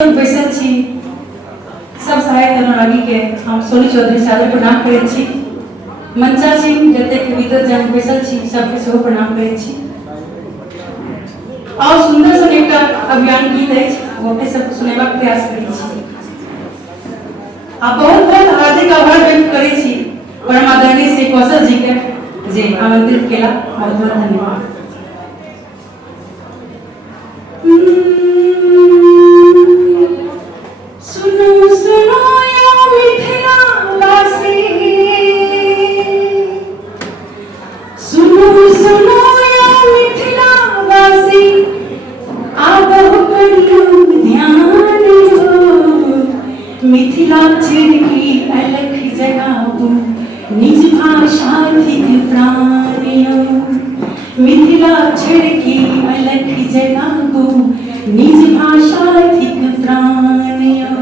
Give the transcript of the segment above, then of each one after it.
बैसल छी सब सहायक अनुरागी के हम सोनी चौधरी सादर प्रणाम करैत छी। मंचा छी जतेक विद्वत जन बैसल छी सबके सेहो प्रणाम करैत छी। और सुंदर सन एकटा अभियान गीत अछि ओ अपने सबके सुनेबाक प्रयास करैत छी। आ बहुत बहुत हार्दिक आभार व्यक्त करै छी परम आदरणीय श्री कौशल जी के जे आमंत्रित केला। बहुत बहुत धन्यवाद। सुनो सुनो या मिथिला वासी, सुनो सुनो या मिथिला वासी, आबहु करियो ध्यान हो। मिथिलाक्षर की अलख जगाओ, निज भाषा थिक प्राणियो। मिथिलाक्षर की अलख जगाओ, निज भाषा थिक प्राणियो।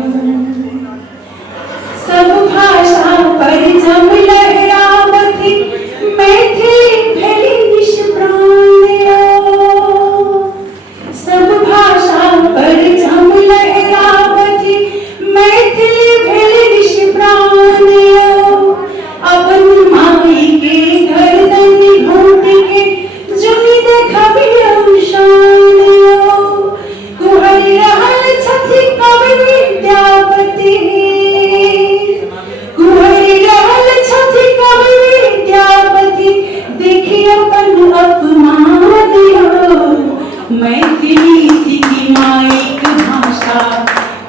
सब भाषा पर जब लहरावती, मैथिली भेली निश प्राणियो। सब भाषा पर जब लहरावती, मैथिली भेली निश प्राणियो। अपन माई के गर्दन घोंट के जुनि देखबियौ शानियो। कुहरि रहल छथि कवि विद्यापति, कुहरि रहल छथि कवि विद्यापति, देखि अपन अपमानियो। मैथिली थिक मायक भाषा,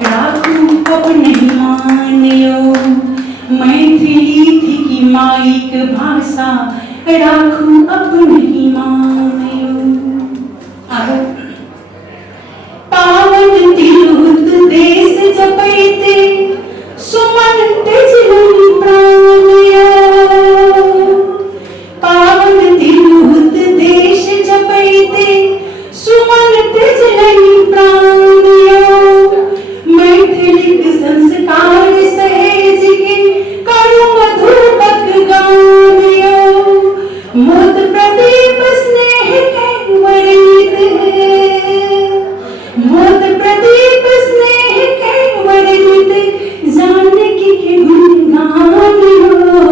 राखू अपने मानियो। मैथिली थिक मायक भाषा, राखू अपने मानियो। पावन तिलुत देश जपैते, सुमन तेजलनि प्राणियो। पावन तिलुत देश जपैते, सुमन तेजलनि प्राणियो। मैथिलीक संस्कार सहेज के करू मधुरपक गानियो। मोद प्रदीप स्नेह के वर्णित, मोद प्रदीप स्नेह के वर्णित, जानकी के गुणगान हो।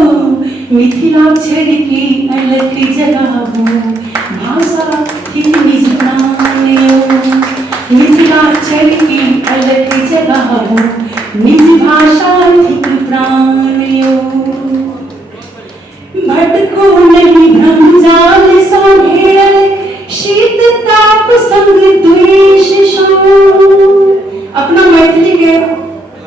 मिथिलाक्षर की अलख जगाओ, भाषा थिक निज प्राणियो। मिथिलाक्षर की अलख जगाओ, निज भाषा थिक प्राणियो। भटको नहीं भ्रम जाल सो घेरल, शीत ताप संग द्वेष सो। अपना मैथिली के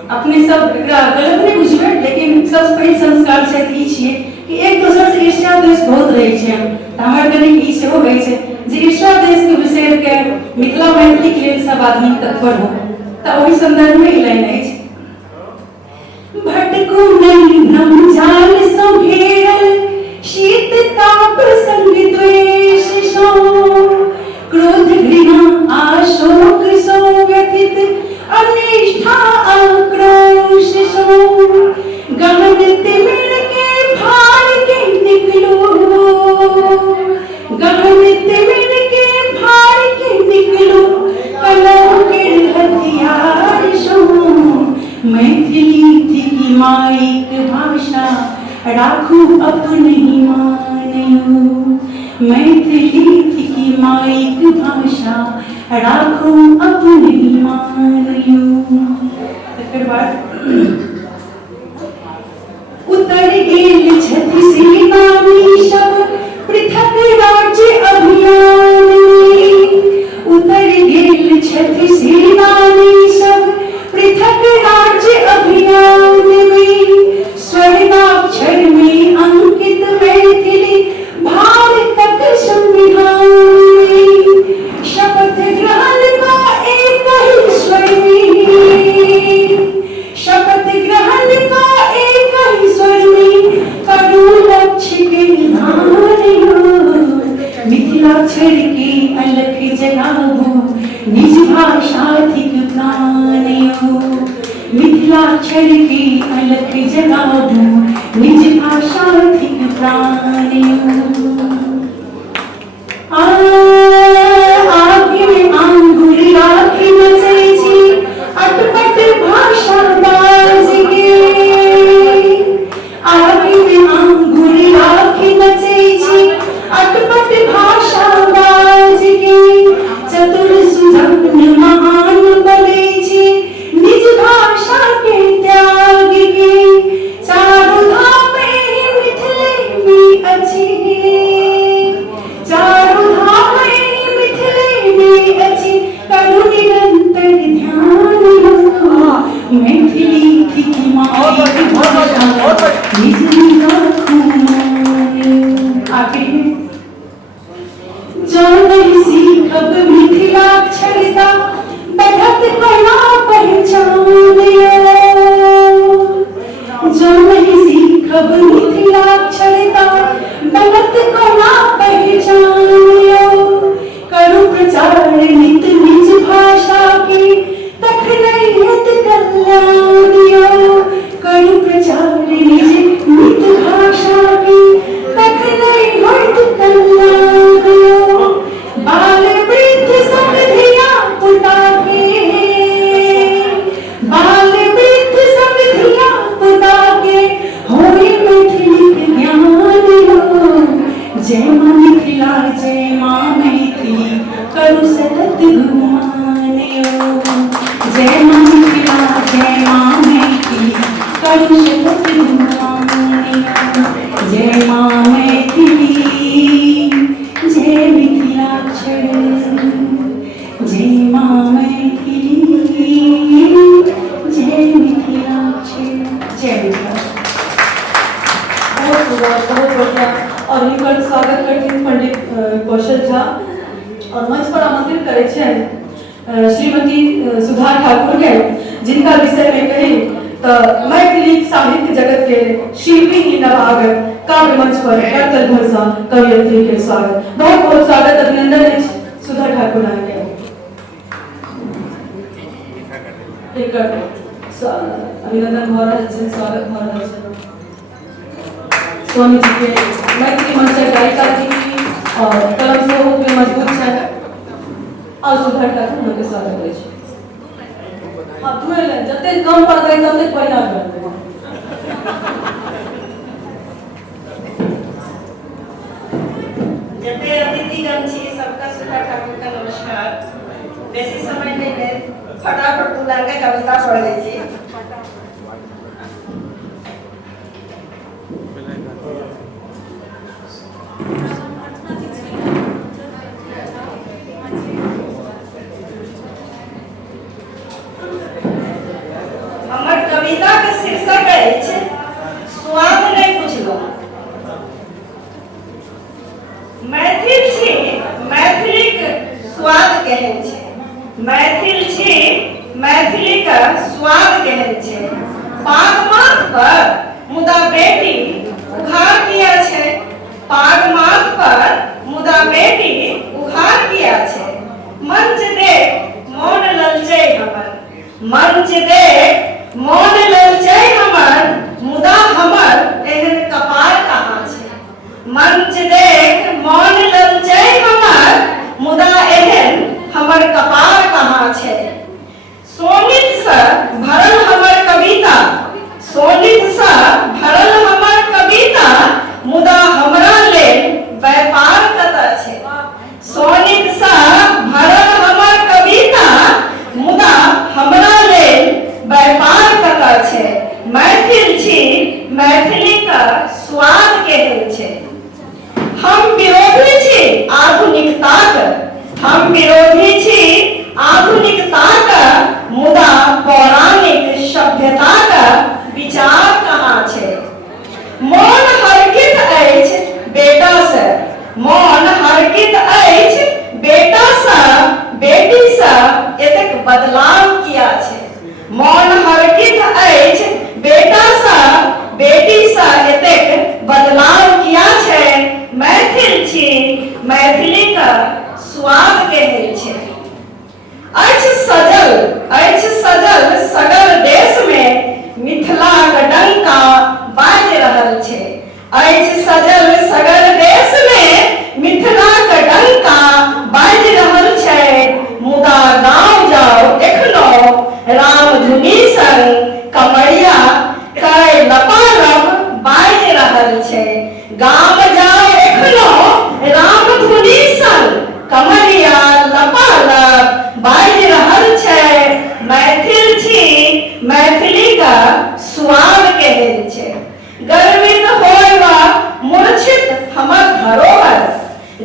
अपने सब गलत नहीं बुझबे, लेकिन सबसे पहले संस्कार छै ई छियै कि एक दोसर से ईर्ष्या द्वेष बहुत रहै छै। हमर कनि ई सेहो होइ छै जे ईर्ष्या द्वेष के विषय के मिथिला मैथिली के लेल सब आदमी तत्पर हो। तऽ ओहि संदर्भ में ई लाइन अछि, भटको नहीं भ्रम जाल सो घेरल, शीत ताप संग द्वेष सो। क्रोध घृणा आशोक सो व्यथित, अनिष्ठा आक्रोश सो। गहन तिमिर के भार के निकलो, गहन तिमिर के भार के निकलो, कलह के हथियार सो। मैथिली थिक मायक भाषा, राखू अपने मानियो। मैथिली थिक मायक भाषा, राखू अपने मानियो। तकर बाद उतर गेल छथि सेनानी सब, पृथक राज्य अभियान में। उतर गेल छथि सेनानी सब, पृथक राज्य अभियान में। स्वर्णाक्षर में अंकित मैथिली, भारतक संविधान में। शपथ ग्रहण का एक ही स्वर में, शपथ ग्रहण का एक ही स्वर में, करू लक्ष्य के निधान हो। मिथिलाक्षर की अलख जगाओ, निज भाषा थिक प्राणियो। मिथिलाक्षर की अलख जगाओ, निज भाषा थिक प्राणियो। आगे में आंगुर राखी नचै छी, अटपट सुधा ठाकुर के, जिनका विषय में कही तो मैथिली साहित्य जगत के शिल्पी ही नवागत काव्य मंच पर करतल भरसा कवियत्री के स्वागत, बहुत बहुत स्वागत अभिनंदन है सुधा ठाकुर के। अभिनंदन भर स्वागत भर स्वामी जी के मैथिली मंच गायिका थी और कलम से बहुत में मजबूत है और सुधा ठाकुर के स्वागत है। हाँ धुए ले जते कम पड़ गई तते बढ़िया कर दे। जते अतिथिगण छी सबका सुधा ठाकुर का नमस्कार। बेसी समय नहीं ले फटाफट दुलार के कविता पढ़ लै छी। हमर कविता के शीर्षक अछि स्वाद नहीं पुछलो। मैथिल छी, मैथिलीक स्वाद केहन छै? मैथिल छी, मैथिली का स्वाद केहन छै? पाग माथ पर मुदा बेटी उघार किया छै? पाग माथ पर मुदा बेटी उघार किया छै? मंच देख मौन ललचै हमर, मंच देख मौन ललचै हमर, मुदा हमर एहन कपार कहाँ छै? मंच देख मौन ललचै हमर, मुदा एहन हमर कपार कहाँ छै? सोनित सँ भरल हमर कविता, सोनित सँ भरल हमर कविता, मुदा हमरा लेल व्यापार कतऽ छै? सोनित सँ भरल हमर कविता, मुदा हमरा लेल व्यापार कतऽ छै? मैथिल छी, मैथिली का स्वाद केहन छै? हम विरोधी छी आधुनिकताक, हम विरोधी छी आधुनिकताक, मुदा पौराणिक सभ्यताक विचार कहाँ छै? मोन हरकित अछि बेटा से, मोन हरकित अछि बेटा से, बेटी से एतेक बदलाव किया छै? मोन हरकित अछि बेटा से, बेटी से एतेक बदलाव किया छै? मैथिल छी, मैथिली का स्वाद केहन छै? अछि सजल सगर देश में मिथिलाक डंका बाजि रहल छै। अछि सजल सगर देश में मिथिलाक डंका बाजि रहल छै, मुदा गाँव जाओ एखनो रामधुनी संग कमरिया कै लपालप बाजि रहल छै। गाम जाओ एखनो रामधुनी संग कमरिया लपालप बाजि रहल छै। मैथिल छी, मैथिली का स्वाद केहन छै? गर्वित होय वा मूर्छित हमर धरोहर,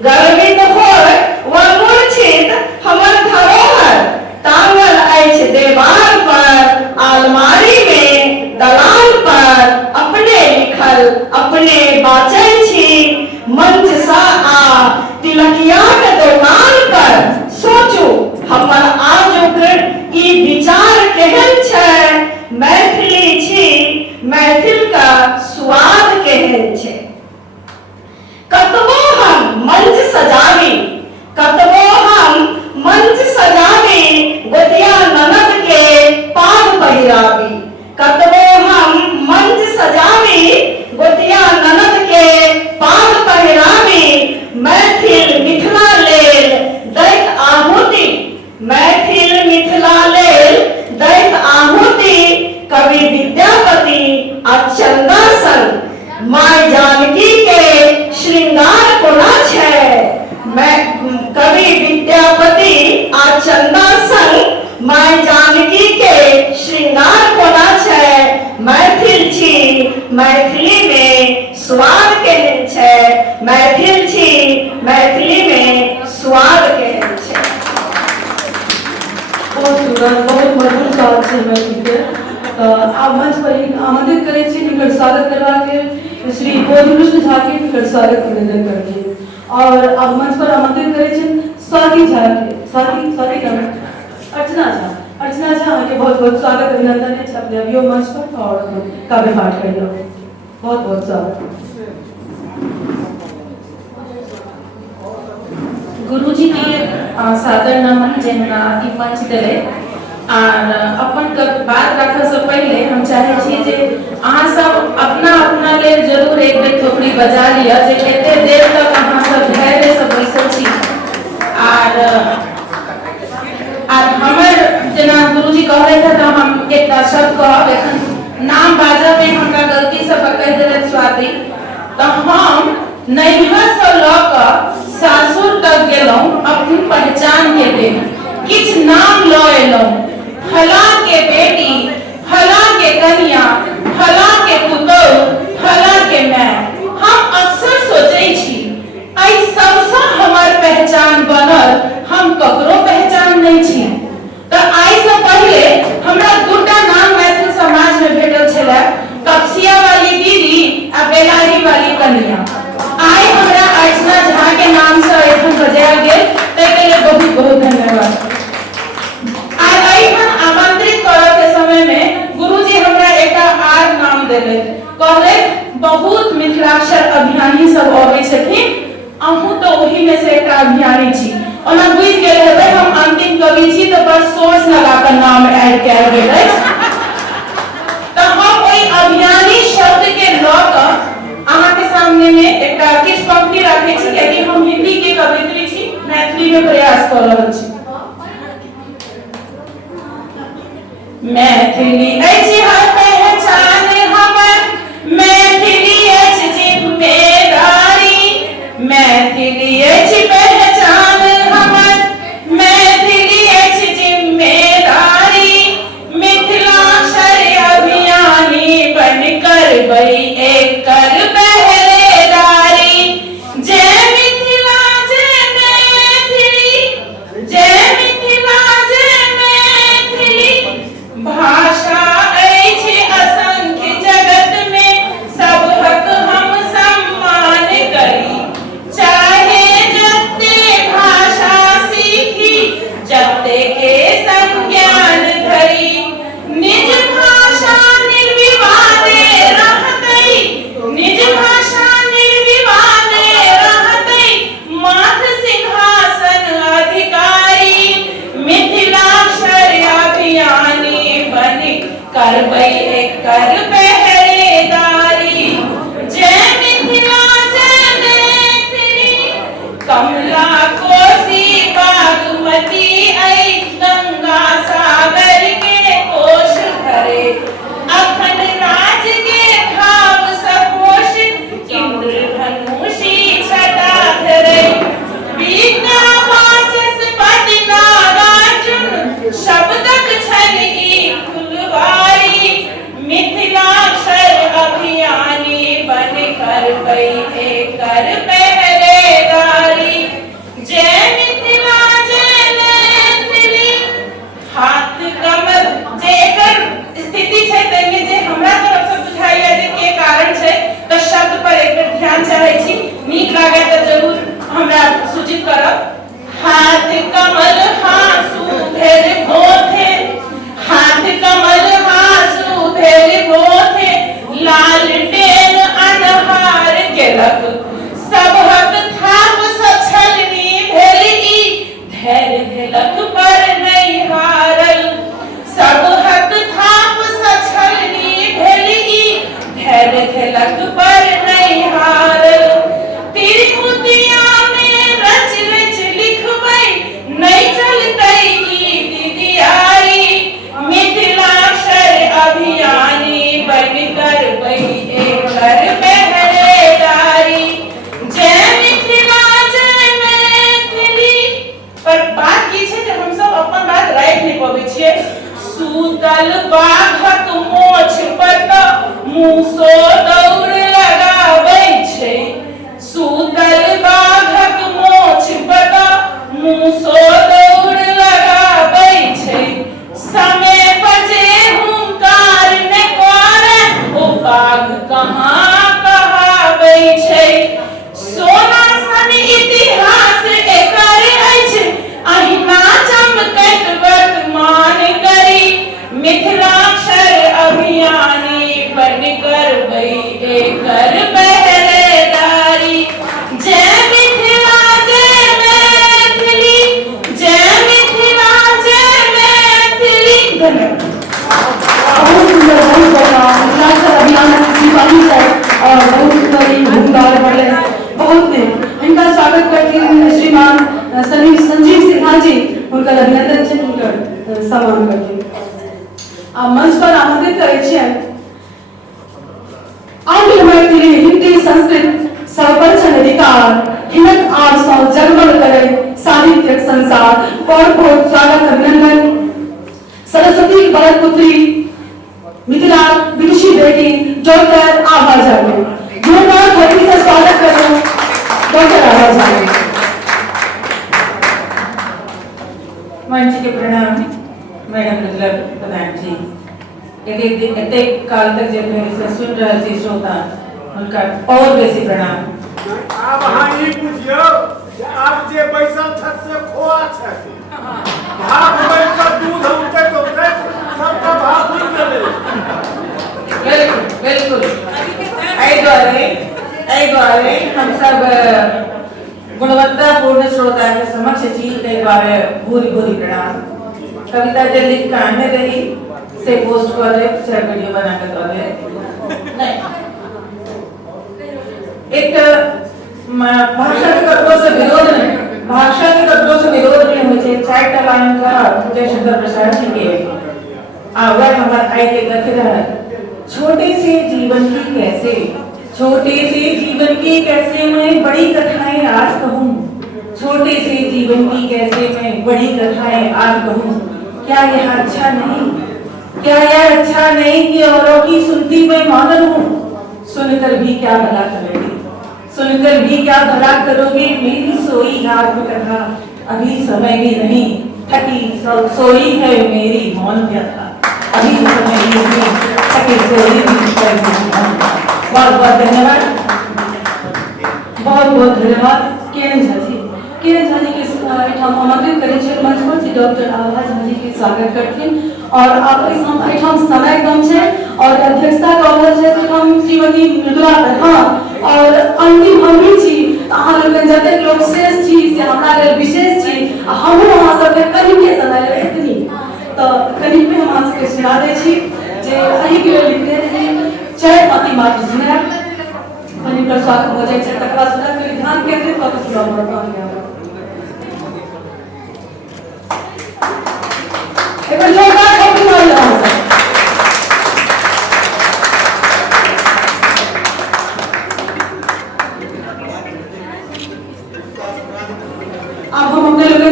गर्वित होय वा मूर्छित हमर धरोहर, टांगल अछि देवाल पर, आलमारी में दलान पर, अपने लिखल अपने बाचै छी। मंच सा आ तिलकियाक दोकान पर सोचू हमर आजुक ई विचार केहन छै? मैथिली छी, मैथिल का स्वाद केहन छै? कतबो हम मंच सजावी, कतबो हम मंच सजावी, गोतिया ननद के पाग पहिरावी, कतबो हम मंच सजावी, गोतिया ननद के पाग पहिरावी। मैथिल मिथिला लेल दैत आहुति, मैथिल मिथिला लेल दैत आहुति, कवि विद्यापति आ चंदा संग माय जानकी के श्रृंगार कोना छै? कवि विद्यापति आ चंदा संग माय जानकी के श्रृंगार कोना छै? मैथिल छी, मैथिली में स्वाद केहन छै? मैथिल छी, मैथिली में स्वाद केहन छै? बहुत सुंदर, बहुत मधुर स्वाद छै मैथिली के। आप मंच पर आमंत्रित करै छी हिनकर स्वागत करबा के श्री बोधकृष्ण झा के हिनकर स्वागत अभिनंदन करथिन। और आप मंच पर आमंत्रित करै छी स्वाति झा के, स्वाति अर्चना झा, अर्चना झा के बहुत बहुत स्वागत अभिनंदन है। अपने अभियो मंच पर और काव्य पाठ कर लो। बहुत बहुत स्वागत। गुरुजी के सादर नमन जे हमरा ई मंच देले और अपन बात रखा से पहले हम चाहे छी जे अहाँ सब अपना अपना ले जरूर एक बेर थोपड़ी बजा लिया जे एते देर तक अहाँ सब धैर्य से बैसल छी और हमर जना गुरुजी कहले थे तो हम एक शब्द कहब एखन नाम बाजा में हमरा गलती से कह देले स्वाति तो हम नैहर से लक सासुर तक गेलौं अपनी पहचान के लेल किछ नाम ल एलौं फला के बेटी फला के कन्या फला के पुतौह फला के माय हम अक्सर सोचै छी आई सबसे हमर पहचान बनल हम ककरो पहचान नहीं छी तो आई से पहले हमरा दूटा नाम मैथिल समाज में भेटल छले कपसिया वाली दीदी आ बेलाही वाली कन्या आई हमरा अर्चना झा के नाम से एखन बजाया गेल तै के लिए बहुत बहुत धन्यवाद। आई आमंत्रित करय के समय में गुरुजी हमरा एकटा आर नाम देले कहले बहुत मिथिलाक्षर अभियानी सब आबै छथिन अहूँ तो ओही में से एक अभियानी छी ओना बुझ गेल हेबै हम अंतिम कवि छी तो बस सोच लगा कर नाम ऐड कैल गेल अछि तो हम ओई अभियानी शब्द के ल क अहाँ के सामने में एक किछ पंक्ति राखे छी कियाकि हम हिंदी के कवित्री छी मैथिली में प्रयास कर रहल छी। मैथिली अछि हर पहचान हमर मैथिली अछि जिम्मेदारी मैथिली अछि पहचान हमर मैथिली अछि जिम्मेदारी मिथिलाक्षर अभियानी बन करबै एकर पहरेदारी जय मिथिला जय मैथिली जय मिथिला जय मैथिली भाषा अछि असंख्य जगत में सबहक हम सम्मान करी चाहे जते भाषा सीखी जते के संज्ञान धरी निज भाषा निर्विवादे रहतै निज भाषा निर्विवादे रहतै माथ सिंहासन अधिकारी मिथिलाक्षर अभियानी बन करबै एकर पहरेदारी जय मिथिला जय मैथिली कमला कोसी बागमती ऐ गंगा सागर के कोश धरे अखंड राज के भाव सपोषित इंद्रधनुषी छटा धरे बीना वाचस्पति नागार्जुन शब्दक छल ई फुलवारी मिथिलाक्षर अभियानी बन करबै एकर पहरेदारी जय मिथिला जय मैथिली हाथ कमल जेकर स्थिति छै तैमे जे हमरा तरफ से बुझाइया जे के कारण छै तो शब्द पर एक बेर ध्यान चाहै छी नीक लागे तो जरूर हमरा सूचित करब। हाथ कमल हासु भेल भोथे हाथ कमल हासु भेल भोथे लालटेन अन्हार केलक सबहक थाप सँ छलनी भेल ई धैर्य धेलक पर नहि हारल सबहक थाप सँ छलनी भेल ई धैर्य धेलक पर नहि हारल तिरमुतिया में रच रच लिखबै नहि चलतै ई दिदियारी मिथिलाक्षर अभियानी बन करबै एकर पहरेदारी जय मिथिला जय मैथिली। पर बात की छै जे हम सब अपन बात राखि नहि पबै छियै सूतल बाघक मोछ पर त मूसो दौड़ लगाबै छै सूतल बाघक मोछ पर त मूसो दौड़ लगाबै छै समय पर जे हुंकार ने करे ओ बाघ कहाँ कहाबै छै सोना सन इतिहास एकर अछि अहिना चमकैत वर्तमान कर साक्षर अभियानी बनकर बैठे कर पहरेदारी। जय मिथिला जय मैथिली, जय मिथिला जय मैथिली। धन्यवाद। बहुत सुंदर, बहुत बढ़िया। साक्षर अभियान सिपाही है और बहुत सुंदर ही भूमिकार बढ़े बहुत ने। इनका स्वागत करती हूँ श्रीमान संजीव सिन्हा जी, उनका अभिनंदन छै, उनकर सम्मान करती हूँ। आ मंच पर आमंत्रित करे छियै आंग्ल मैथिली हिंदी संस्कृत सब पर छन अधिकार, हिनक आर सौ जगमग करे साहित्यक संसार। बहुत बहुत स्वागत अभिनंदन। सरस्वती बरद पुत्री मिथिला विदुषी बेटी डॉक्टर आभा झा ने जोरदार ताली से स्वागत करें डॉक्टर आभा झा ने। मंच के प्रणाम मैडम निर्मला प्रधान जी। एते काल तक जे से सुन रहल छी श्रोता, उनका और बेसी प्रणाम। आब अहाँ ई बुझियौ जे आब जे बैसल छथि से खोआ छथि। भात बनि कऽ दूध उतैत उतैत सबटा भात उड़ि गेलै। बिल्कुल बिल्कुल। एहि द्वारे हम सब गुणवत्तापूर्ण श्रोता के समक्ष छी, ताहि द्वारे भूरि भूरि प्रणाम। कविता जे लिख के आने रही से पोस्ट कर दे, चाहे वीडियो बना के दे नहीं। एक भाषा के ककरो से विरोध नहीं, भाषा के ककरो से विरोध नहीं होय छै। चारिटा लाइन का जयशंकर प्रसाद जी के आवर हमर आइ के देख रहा। छोटे से जीवन की कैसे, छोटे से जीवन की कैसे मैं बड़ी कथाएं आज कहूँ। छोटे से जीवन की कैसे मैं बड़ी कथाएं आज कहूँ। क्या यह अच्छा नहीं, क्या यह अच्छा नहीं कि औरों की सुनती मैं मौन हूँ। सुनकर भी क्या भला करोगे, सुनकर भी क्या भला करोगे मेरी सोई आत्मकथा। अभी समय भी नहीं थकी सोई है मेरी मौन व्यथा। अभी समय भी नहीं थकी सोई है बहुत बहुत धन्यवाद। बहुत बहुत धन्यवाद। किरण झा जी, किरण झा जी के हम आमंत्रित करै छियै मंच पर जे डॉक्टर आभा झा जी के स्वागत करथिन। और आप एहिठाम समय कम छै और अध्यक्षता कऽ रहल छथि हम श्रीमती मृदुला प्रधान और अंतिम हमही छी। अहाँ लोगन जतेक लोग शेष छी से हमरा लेल विशेष छी। हमहूँ अहाँ सबके कनिके समय लेल एतनी तऽ कनिक में हम अहाँ सबके सुना दै छी जे एहि के लेल लिखने रही चारि पति मात्र सुनायब। कनि पर स्वागत भऽ जाइ छै, तकर बाद सुनब के ध्यान केंद्रित कऽ के सुनब पड़त। एक बार जोरदार ताली मारि अहाँ सब। अब हम अपने लोग